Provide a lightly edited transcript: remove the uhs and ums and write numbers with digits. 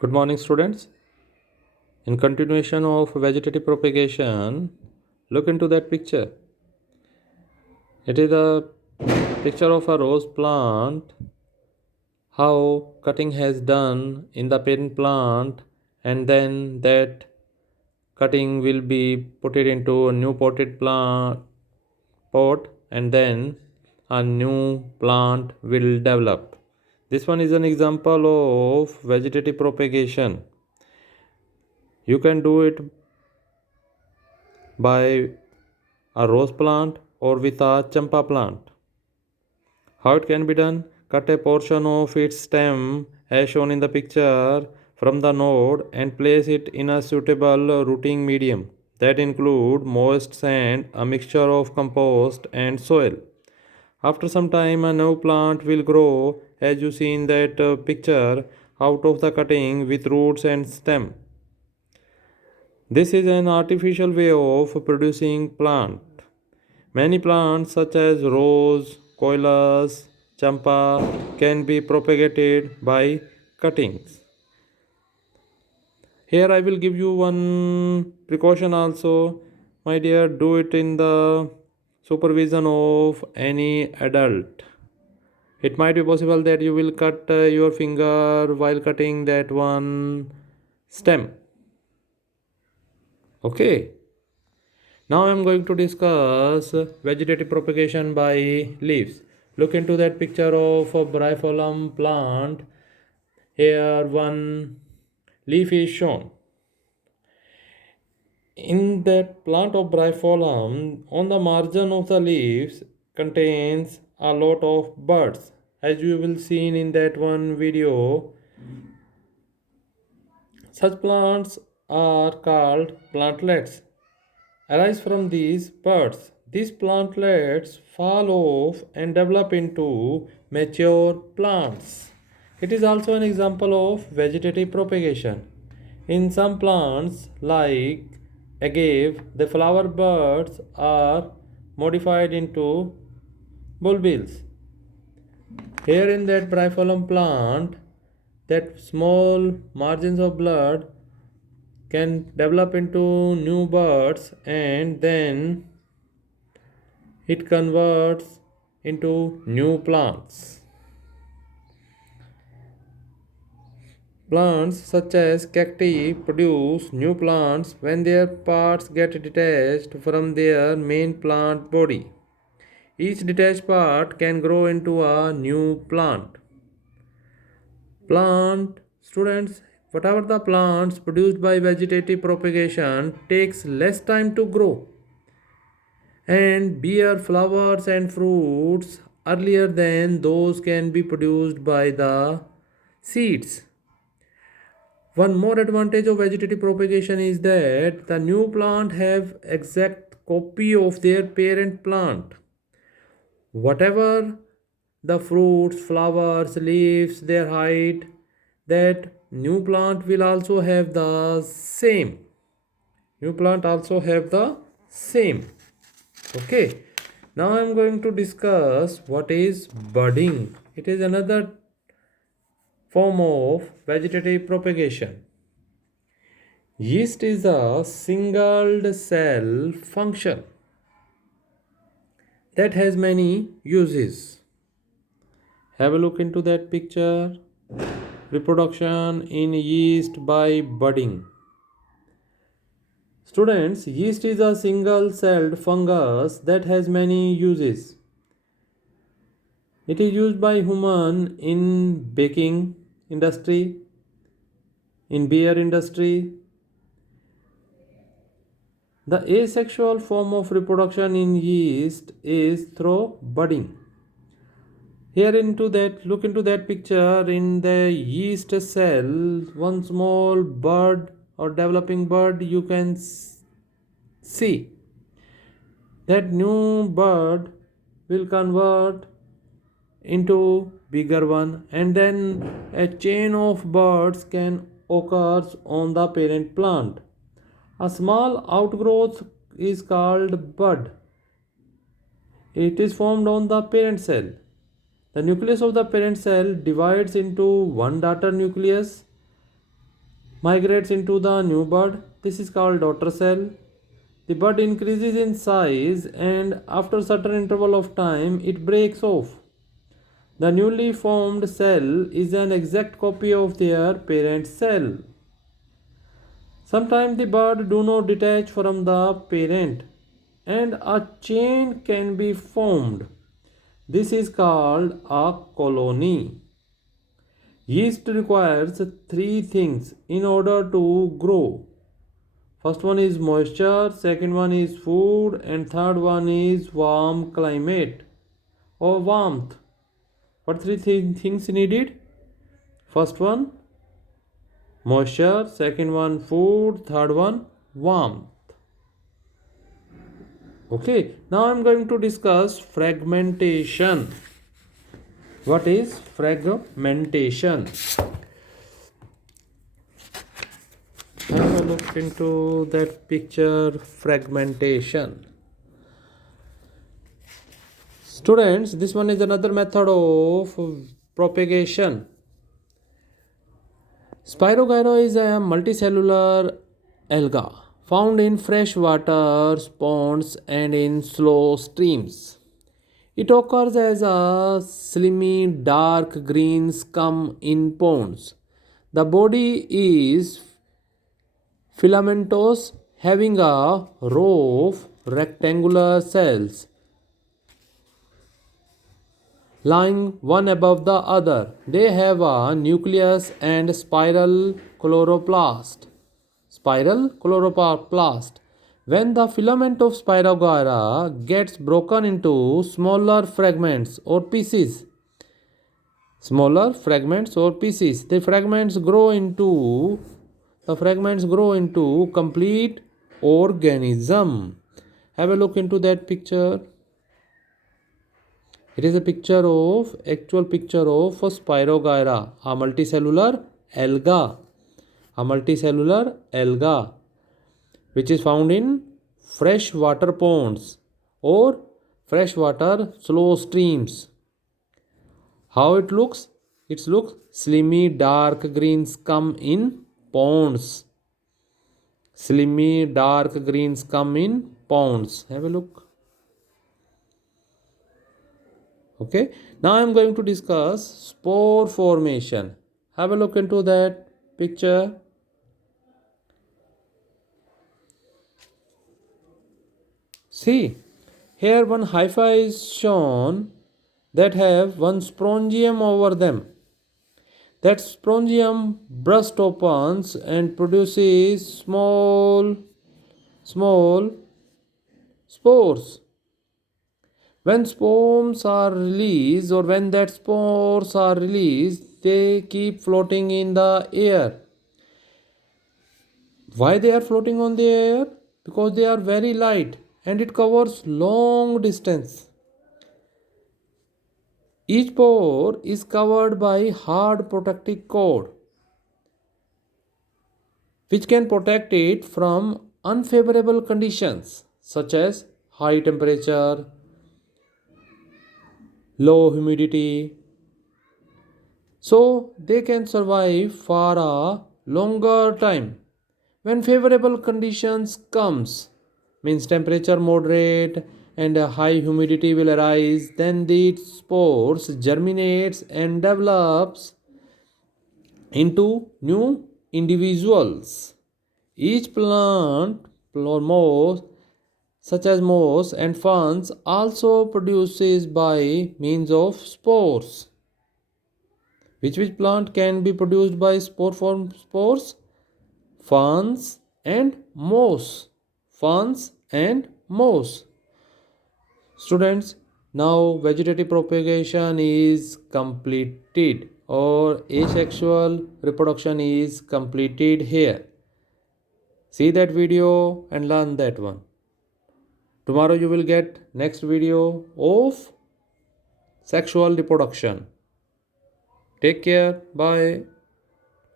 Good morning, students. In continuation of vegetative propagation, look into that picture. It is a picture of a rose plant, how cutting has done in the parent plant, and then that cutting will be put it into a new potted plant pot, and then a new plant will develop. This one is an example of vegetative propagation. You can do it by a rose plant or with a champa plant. How it can be done? Cut a portion of its stem as shown in the picture from the node and place it in a suitable rooting medium that include moist sand, a mixture of compost and soil. After some time a new plant will grow as you see in that picture out of the cutting with roots and stem. This is an artificial way of producing plant. Many plants such as rose, koilas, champa can be propagated by cuttings. Here I will give you one precaution also. My dear, do it in the supervision of any adult. It might be possible that you will cut your finger while cutting that one stem. Okay. Now I am going to discuss vegetative propagation by leaves. Look into that picture of a bryophyllum plant. Here one leaf is shown. In that plant of bryophyllum, on the margin of the leaves contains a lot of buds. As you will see in that one video, such plants are called plantlets. Arise from these buds. These plantlets fall off and develop into mature plants. It is also an example of vegetative propagation. In some plants, like agave, the flower buds are modified into bulbils. Here in that bryophyllum plant, that small margins of blood can develop into new buds and then it converts into new plants. Plants such as cacti produce new plants when their parts get detached from their main plant body. Each detached part can grow into a new plant. Plant students, whatever the plants produced by vegetative propagation takes less time to grow and bear flowers and fruits earlier than those can be produced by the seeds. One more advantage of vegetative propagation is that the new plant have exact copy of their parent plant. Whatever the fruits, flowers, leaves, their height, that new plant will also have the same. New plant also have the same. Okay. Now I am going to discuss what is budding. It is another form of vegetative propagation. Yeast is a single cell function that has many uses. Have a look into that picture. Reproduction in yeast by budding. Students, yeast is a single celled fungus that has many uses. It is used by human in baking industry, in beer industry. The asexual form of reproduction in yeast is through budding. Here into that, look into that picture. In the yeast cell, one small bud or developing bud, you can see that new bud will convert into bigger one, and then a chain of buds can occurs on the parent plant. A small outgrowth is called bud. It is formed on the parent cell. The nucleus of the parent cell divides into one daughter nucleus migrates into the new bud. This is called daughter cell. The bud increases in size and after certain interval of time it breaks off. The newly formed cell is an exact copy of their parent cell. Sometimes the bud do not detach from the parent and a chain can be formed. This is called a colony. Yeast requires three things in order to grow. First one is moisture, second one is food, and third one is warm climate or warmth. What three things needed? First one moisture, second one food, third one warmth. Okay, now I'm going to discuss fragmentation. What is fragmentation? Have a look into that picture, fragmentation. Students, this one is another method of propagation. Spirogyra is a multicellular alga found in fresh water, ponds, and in slow streams. It occurs as a slimy dark green scum in ponds. The body is filamentous, having a row of rectangular cells lying one above the other. They have a nucleus and spiral chloroplast. Spiral chloroplast. When the filament of Spirogyra gets broken into smaller fragments or pieces, the fragments grow into complete organism. Have a look into that picture. It is actual picture of Spirogyra, a multicellular alga, which is found in freshwater ponds or freshwater slow streams. How it looks? It looks slimy dark green scum in ponds. Slimy dark green scum in ponds. Have a look. Okay, now I am going to discuss spore formation. Have a look into that picture. See, here one hyphae is shown that have one sporangium over them. That sporangium bursts opens and produces small spores. When spores are released or when that spores are released, they keep floating in the air. Why they are floating on the air? Because they are very light and it covers long distance. Each pore is covered by hard protective coat which can protect it from unfavorable conditions such as high temperature, low humidity, so they can survive for a longer time. When favorable conditions comes, means temperature moderate and a high humidity will arise, then the spores germinates and develops into new individuals. Each plant or moss, such as moss and ferns, also produces by means of spores. Which plant can be produced by spores? Ferns and moss. Ferns and moss. Students, now vegetative propagation is completed or asexual reproduction is completed here. See that video and learn that one. Tomorrow you will get next video of sexual reproduction. Take care. Bye.